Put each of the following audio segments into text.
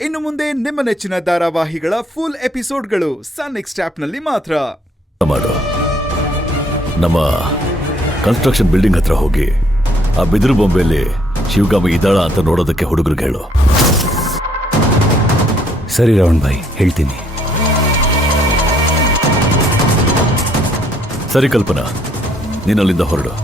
ಇನ್ನು ಮುಂದೆ ನಿಮ್ಮ ನೆಚ್ಚಿನ ಧಾರಾವಾಹಿಗಳ ಫುಲ್ ಎಪಿಸೋಡ್ಗಳು ಸನ್ ನೆಕ್ಸ್ಟ್ ಆಪ್ನಲ್ಲಿ ಮಾತ್ರ. ಮಾಡು, ನಮ್ಮ ಕನ್ಸ್ಟ್ರಕ್ಷನ್ ಬಿಲ್ಡಿಂಗ್ ಹತ್ರ ಹೋಗಿ ಆ ಬಿದಿರು ಬೊಂಬೆಯಲ್ಲಿ ಶಿವಗಾಮಿ ಇದ್ದಾಳ ಅಂತ ನೋಡೋದಕ್ಕೆ ಹುಡುಗರಿಗೆ ಹೇಳು. ಸರಿ ರಾವಣ್ ಭಾಯ್, ಹೇಳ್ತೀನಿ. ಸರಿ ಕಲ್ಪನಾ, ನೀನಲ್ಲಿಂದ ಹೊರಡು.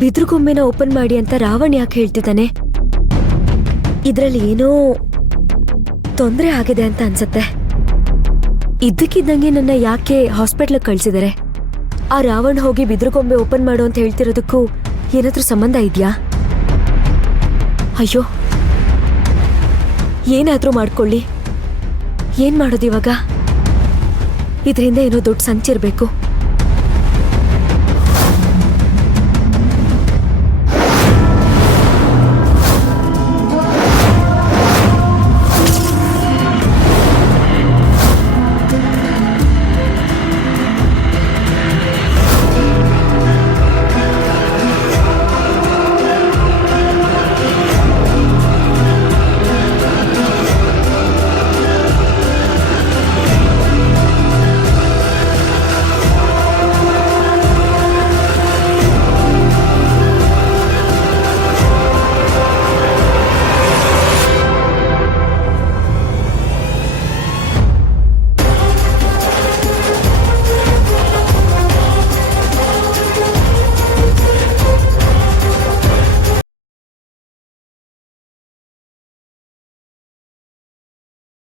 ಬಿದ್ರುಗೊಮ್ಮೆನ ಓಪನ್ ಮಾಡಿ ಅಂತ ರಾವಣ್ ಯಾಕೆ ಹೇಳ್ತಿದ್ದಾನೆ? ಇದ್ರಲ್ಲಿ ಏನೋ ತೊಂದರೆ ಆಗಿದೆ ಅಂತ ಅನ್ಸತ್ತೆ. ಇದ್ದಕ್ಕಿದ್ದಂಗೆ ನನ್ನ ಯಾಕೆ ಹಾಸ್ಪಿಟ್ಲಿಗೆ ಕಳ್ಸಿದಾರೆ? ಆ ರಾವಣ್ ಹೋಗಿ ಬಿದ್ರುಗೊಂಬೆ ಓಪನ್ ಮಾಡು ಅಂತ ಹೇಳ್ತಿರೋದಕ್ಕೂ ಏನಾದ್ರೂ ಸಂಬಂಧ ಇದೆಯಾ? ಅಯ್ಯೋ, ಏನಾದ್ರೂ ಮಾಡ್ಕೊಳ್ಳಿ, ಏನ್ ಮಾಡೋದಿವಾಗ? ಇದರಿಂದ ಏನೋ ದೊಡ್ಡ ಸಂಚಿರ್ಬೇಕು.